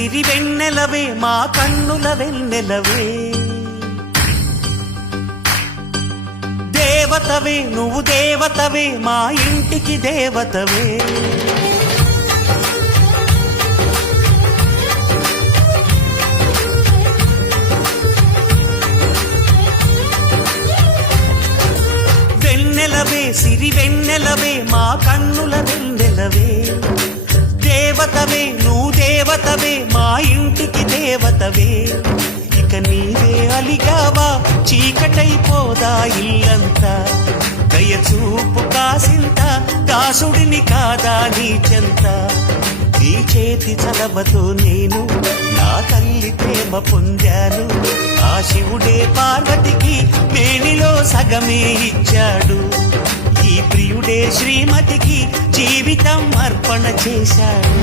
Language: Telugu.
సిరి వెన్నెలవే మా కన్నుల వెన్నెలవే దేవతవే నువ్వు దేవతవే మా ఇంటికి దేవతవే వెన్నెలవే సిరి వెన్నెలవే మా కన్నుల వెన్నెలవే దేవతవే నువ్వు దేవతవే మా ఇంటికి దేవతవే ఇక నీవే అలిగావా చీకటైపోదా ఇల్లంతా దయచూపు కాసింత దాసుడిని కాదా నీ చెంత నీ చేతి చలవతో నేను నా తల్లి ప్రేమ పొందాను ఆ శివుడే పార్వతికి మేనిలో సగమే ఇచ్చాడు ఈ ప్రియుడే శ్రీమతికి జీవితం అర్పణ చేశాడు